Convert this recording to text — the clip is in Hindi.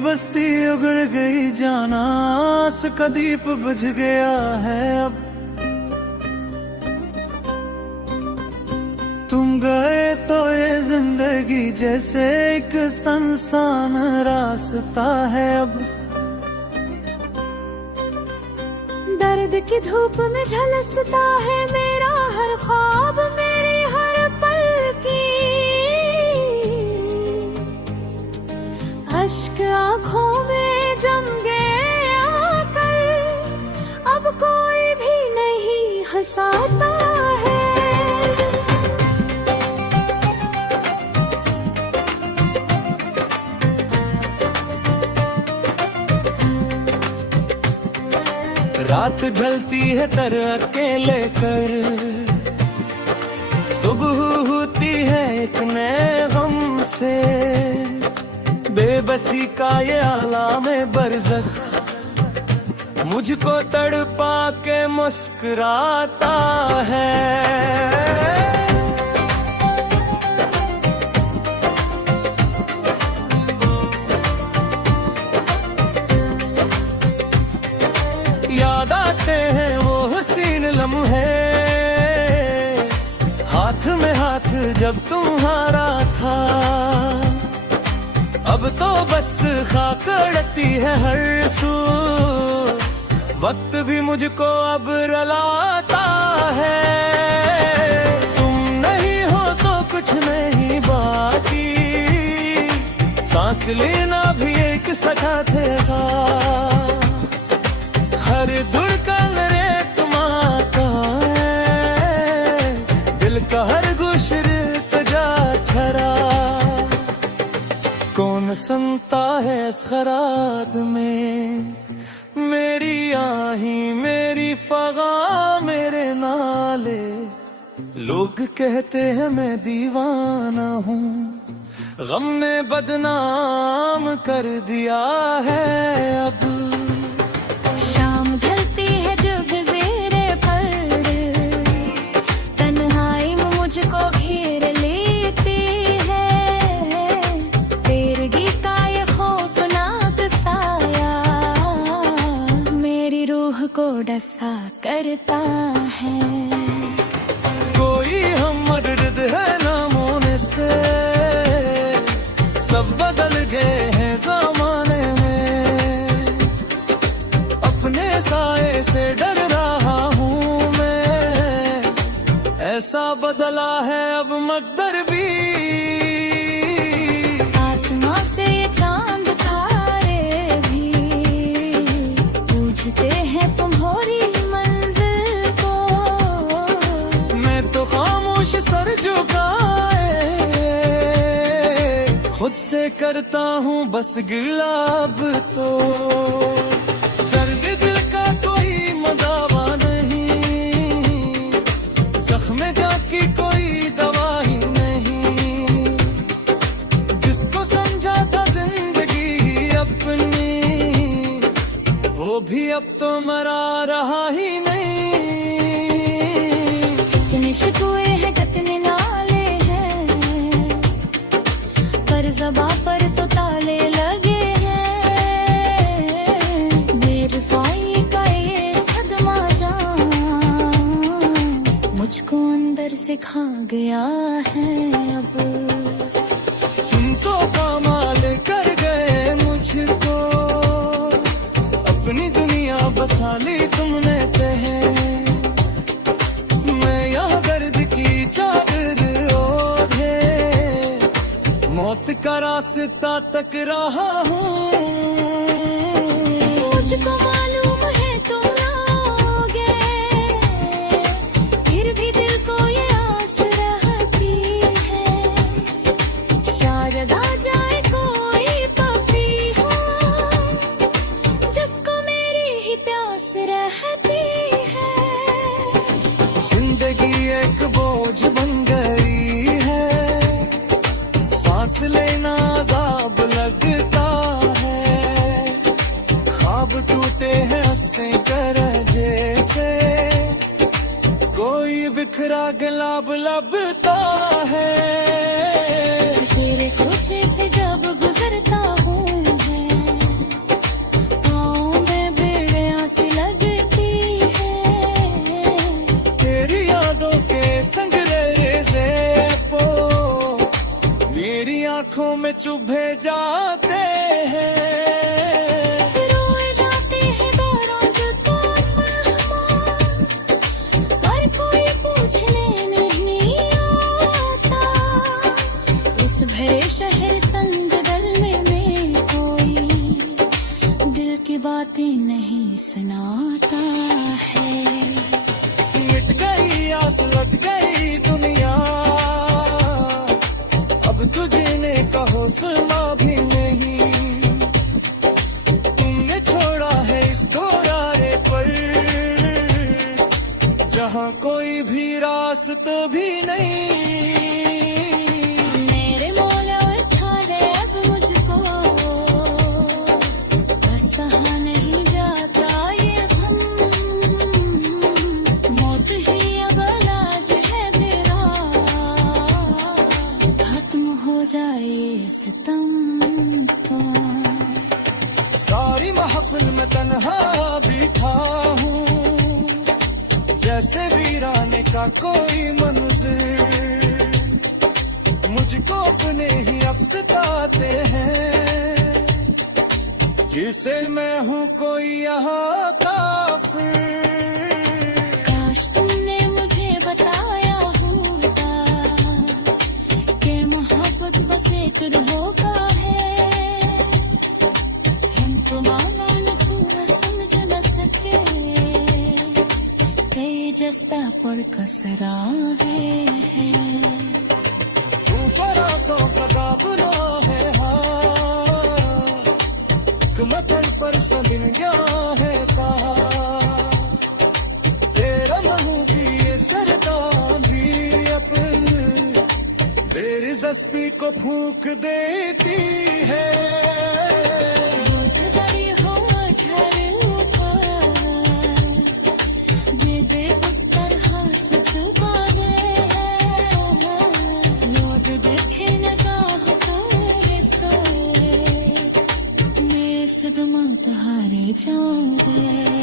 बस्ती उगड़ गई जाना, आस का दीप बुझ गया है अब। तुम गए तो ये जिंदगी जैसे एक सुनसान रास्ता है अब। दर्द की धूप में झलसता है मेरा हर ख्वाब, मेरी हर पल की अश्क आँखों में जम गए आकर, अब कोई भी नहीं हंसाता है। रात ढलती है तर अकेले कर, सुबह होती है एक नए गम से। बेबसी का ये आलाम बरज़ख मुझको तड़पा के मुस्कुराता है। याद आते हैं वो हसीन लम्हे, हाथ में हाथ जब तुम्हारा था। अब तो बस खाक अड़ती है हर सू, वक्त भी मुझको अब रुलाता है। तुम नहीं हो तो कुछ नहीं बाकी, सांस लेना भी एक सजा था। हर धड़कन रे तुम्हारा है, दिल का हर गुशर तजा थरा। कौन सुनता है इस खराद में मेरी आही, मेरी फगा, मेरे नाले। लोग कहते हैं मैं दीवाना हूँ, गम ने बदनाम कर दिया है अब। को डसा करता है। कोई हम मदद है नामों से, सब बदल गए हैं जमाने में। अपने साए से डर रहा हूँ मैं, ऐसा बदला है अब मकदर भी। आसमां से ये चांद तारे भी पूछते हैं तुम्हारी मंजिल को। मैं तो खामोश सर झुकाए खुद से करता हूँ बस गिला अब तो। दर्द दिल का कोई मदावा नहीं, जख्म जाकी कोई दवा ही नहीं। जिसको समझा था जिंदगी अपनी, वो भी अब तो मरा रहा ही नहीं। कितने शिकवे हैं कितने नाले हैं, पर ज़बां पर तो ताले लगे हैं। बेवफाई का ये सदमा जान मुझको अंदर से खा गया है अब। तुम तो कमाल कर गए मुझको, अपनी दुनिया बसा ली तुमने कहे। मैं यहाँ दर्द की चादर ओढ़े, मौत का रास्ता तक रहा हूँ। मुझको मालूम है तुम आओगे, फिर भी दिल को ये आस रहती है। शायद आ जाए कोई पपीहा, जिसको मेरी ही प्यास रहती है। जिंदगी एक बोझ बन गई है, सांस लेना अज़ाब लगता है। ख्वाब टूटे हैं उससे तरह जैसे, कोई बिखरा गुलाब लबता है। तेरे कोचे से जब गुजरता हूँ मैं, चुभे जाते हैं। रोए जाते हैं बेरोज तो पर कोई पूछने नहीं आता। इस भरे शहर संगदल में मैं कोई दिल की बातें नहीं सुनाता है। मिट गई आस लग गई दुनिया, अब तो जीने का हौसला भी नहीं। तुमने छोड़ा है इस दोराहे पर जहाँ कोई भी रास्ता भी नहीं। मेरे मौला उठा ले अब मुझको, बस सहा नहीं जाता ये गम। मौत ही अब इलाज है मेरा, खत्म हो जाए ये सितम तो। सारी महफिल में तन्हा बैठा हूँ, जैसे वीराने का कोई मंजिर। मुझको अपने ही अब सताते हैं, जिसे मैं हूँ कोई यहाँ काफिर। काश तुमने मुझे बताया होता कि मोहब्बत बस एक धोखा है। हम तुम्हारा न पूरा समझ न सके, कई जस्ता पर कसरा है। ऊपर आंखों का दाबना है हाथ, मतन पर समिन गया है कहा। तेरा महू की ये सरदार भी अपनी तेरी जस्ती को फूंक देती है। बुध बड़ी हो झरोखा, जिद उस तरह से छुपा है। लोग देखे निगाह सोए सोए, मैं सदमा हारे जाऊंगे।